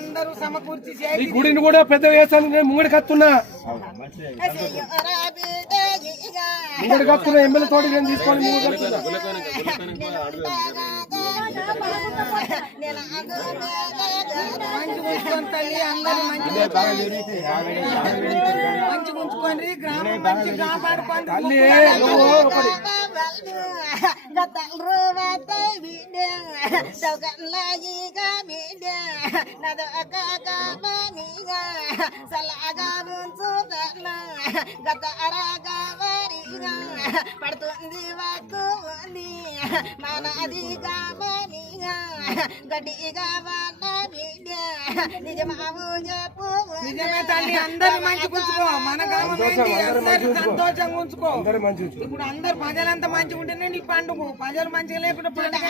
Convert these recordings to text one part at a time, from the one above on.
అందరూ సమకూర్చి ఈ గుడిని కూడా పెద్ద వేసాను. నేను ముంగడికి వస్తున్నా, ముంగడికి వస్తున్నా. ఎమ్మెల్యే తోటి నేను తీసుకొని ముంగడికి వస్తున్నా. మంచి ఉంచుకొని తల్లి, అందరూ మంచి ఉంచుకొని గ్రామం మంచి కాపాడుకోండి. పడుతుంది వాకు మనది గామనిగా గడ్డిగా నిజమావు చెప్పు. నిజమే తల్లి, అందరు మంచి ఉంచుకో. మన గ్రామం సంతోషంగా ఉంచుకో. ఇప్పుడు అందరు ప్రజలంతా మంచిగా ఉంటేనే నీ పండుగ. ప్రజలు మంచిగా లేకుండా పండుగ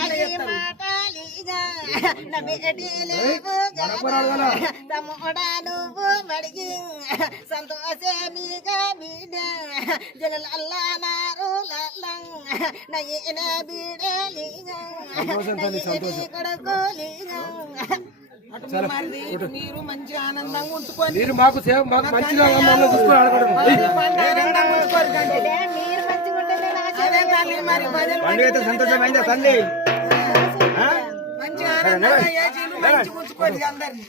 తమ్ముడా నువ్వు మడిగి సంతోషమీగా బిడ్డ జనలల్లా నారు నయ్యన బిడలిగా కొడుకోలిగా. మీరు మంచి ఆనందంగా ఉంచుకోండి. మీరు మాకు మంచిగా మంచిగా ఆనందంగా మంచిగా ఉంచుకోండి అందరినీ.